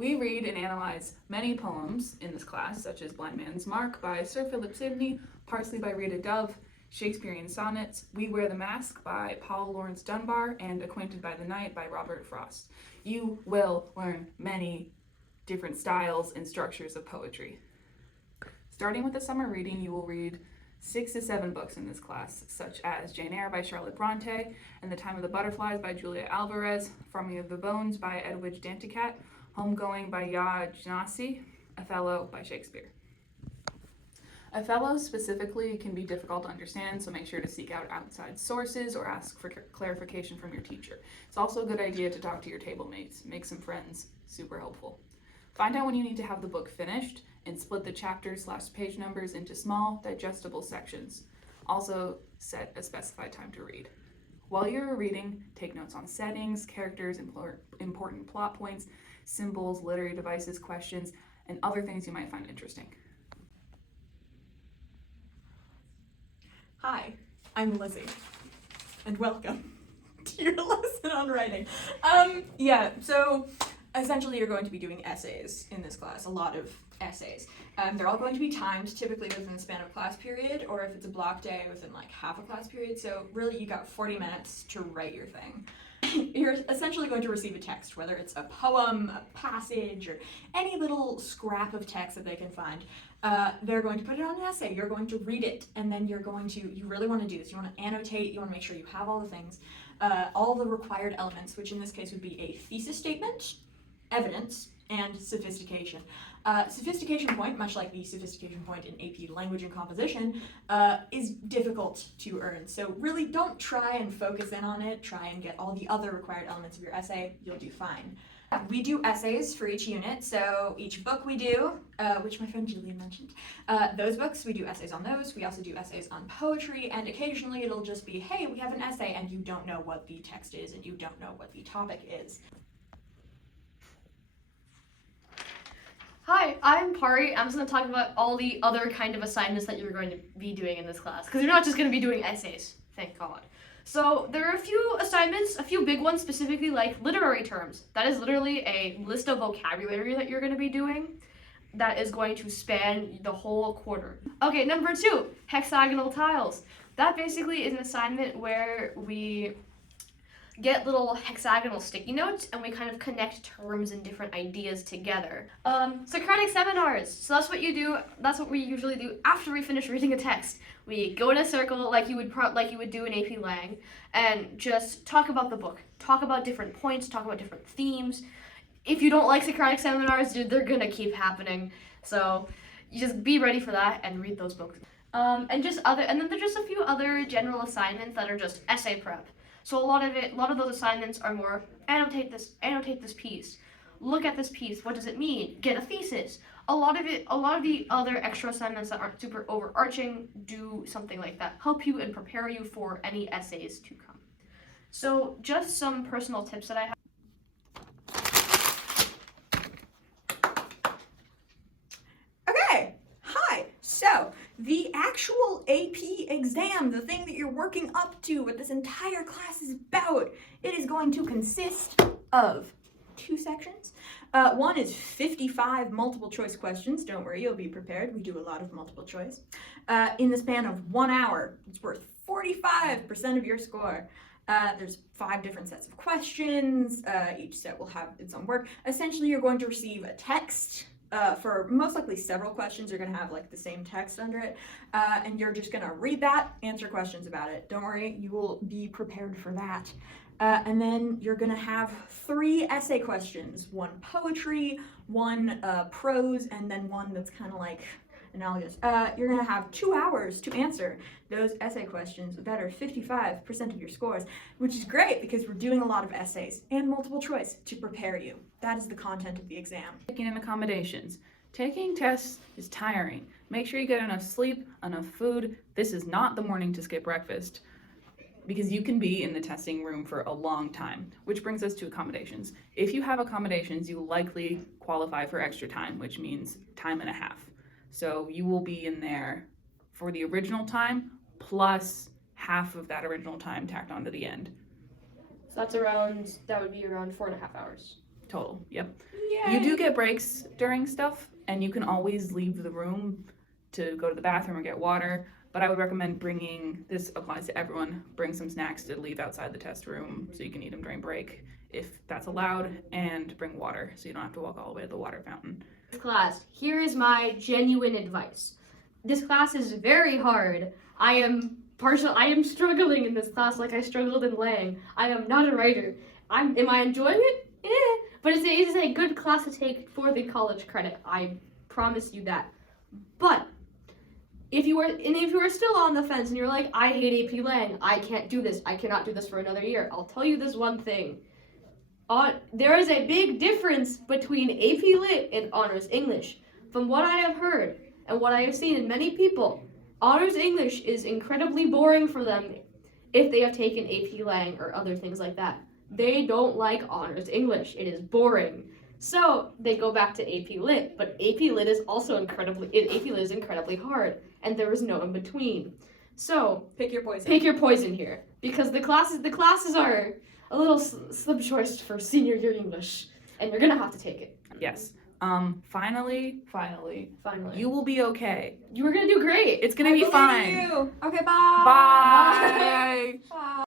We read and analyze many poems in this class, such as Blind Man's Mark by Sir Philip Sidney, Parsley by Rita Dove, Shakespearean Sonnets, We Wear the Mask by Paul Laurence Dunbar, and Acquainted by the Night by Robert Frost. You will learn many different styles and structures of poetry. Starting with the summer reading, you will read 6 to 7 books in this class, such as Jane Eyre by Charlotte Bronte, and The Time of the Butterflies by Julia Alvarez, From Me of the Bones by Edwidge Danticat, Homegoing by Yaa Gyasi, Othello by Shakespeare. Othello specifically can be difficult to understand, so make sure to seek out outside sources or ask for clarification from your teacher. It's also a good idea to talk to your table mates, make some friends, super helpful. Find out when you need to have the book finished and split the chapters/page numbers into small, digestible sections. Also, set a specified time to read. While you're reading, take notes on settings, characters, important plot points, symbols, literary devices, questions, and other things you might find interesting. Hi, I'm Lizzie, and welcome to your lesson on writing. So essentially you're going to be doing essays in this class, a lot of essays. They're all going to be timed, typically within the span of a class period, or if it's a block day, within like half a class period. So really you got 40 minutes to write your thing. You're essentially going to receive a text, whether it's a poem, a passage, or any little scrap of text that they can find. They're going to put it on an essay. You're going to read it, and then you really want to do this. You want to annotate, you want to make sure you have all the things, all the required elements, which in this case would be a thesis statement, evidence, and sophistication. Sophistication point, much like the sophistication point in AP Language and Composition, is difficult to earn. So really don't try and focus in on it. Try and get all the other required elements of your essay. You'll do fine. We do essays for each unit, so each book we do, which my friend Julian mentioned, those books, we do essays on those. We also do essays on poetry, and occasionally it'll just be, hey, we have an essay, and you don't know what the text is, and you don't know what the topic is. Hi, I'm Pari. I'm just going to talk about all the other kind of assignments that you're going to be doing in this class, because you're not just going to be doing essays, thank God. So there are a few assignments, a few big ones, specifically like literary terms. That is literally a list of vocabulary that you're going to be doing that is going to span the whole quarter. Okay, number 2, hexagonal tiles. That basically is an assignment where we get little hexagonal sticky notes and we kind of connect terms and different ideas together. Socratic seminars. So that's what you do. That's what we usually do after we finish reading a text. We go in a circle like you would do in AP Lang, and just talk about the book. Talk about different points. Talk about different themes. If you don't like Socratic seminars, dude, they're gonna keep happening. So you just be ready for that and read those books. And then there's just a few other general assignments that are just essay prep. So a lot of those assignments are more annotate this piece, look at this piece, what does it mean, get a thesis. A lot of the other extra assignments that aren't super overarching do something like that, help you and prepare you for any essays to come. So just some personal tips that I have. Okay, hi. So the actual AP exam, the thing that you're working up to, what this entire class is about, it is going to consist of 2 sections. One is 55 multiple choice questions. Don't worry, you'll be prepared. We do a lot of multiple choice. In the span of 1 hour, it's worth 45% of your score. There's 5 different sets of questions. Each set will have its own work. Essentially, you're going to receive a text. For most likely several questions, you're going to have like the same text under it, and you're just going to read that, answer questions about it. Don't worry, you will be prepared for that. And then you're going to have 3 essay questions, 1 poetry, 1 prose, and then 1 that's kind of like analogous. You're going to have 2 hours to answer those essay questions that are 55% of your scores, which is great because we're doing a lot of essays and multiple choice to prepare you. That is the content of the exam. Taking in accommodations. Taking tests is tiring. Make sure you get enough sleep, enough food. This is not the morning to skip breakfast, because you can be in the testing room for a long time, which brings us to accommodations. If you have accommodations, you likely qualify for extra time, which means time and a half. So you will be in there for the original time plus half of that original time tacked onto the end. So that would be around 4.5 hours. total. Yep. Yay. You do get breaks during stuff, and you can always leave the room to go to the bathroom or get water. But I would recommend bringing, this applies to everyone, bring some snacks to leave outside the test room so you can eat them during break if that's allowed, and bring water so you don't have to walk all the way to the water fountain. Class, here is my genuine advice. This class is very hard. I am struggling in this class like I struggled in Lang. I am not a writer. Am I enjoying it? But it is a good class to take for the college credit. I promise you that. But if you are still on the fence and you're like, I hate AP Lang, I can't do this, I cannot do this for another year, I'll tell you this one thing. There is a big difference between AP Lit and Honors English. From what I have heard and what I have seen in many people, Honors English is incredibly boring for them if they have taken AP Lang or other things like that. They don't like Honors English. It is boring. So they go back to AP Lit, but AP Lit is also incredibly hard, and there is no in between. So Pick your poison. pick your poison here, because the classes are a little slim choice for senior year English, and you're gonna have to take it. Yes. Finally, Finally, you will be okay. you are gonna do great. It's gonna I be believe fine. in you. Okay, bye. Bye. Bye.